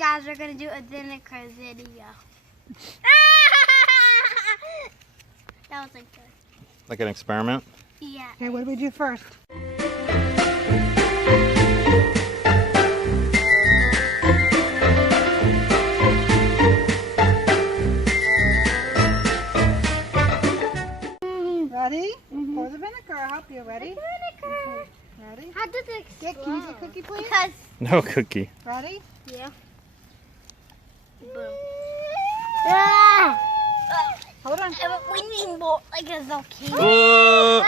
Guys, we're gonna do a vinegar video. That was like good. Like an experiment? Yeah. Okay, what do we do first? Ready? Pour the vinegar. I'll help you. Ready? Vinegar. Ready? How does it explode? Can you get a cookie, please? Because, No cookie. Ready? yeah. Hold on. We need more, like a volcano. Whoa!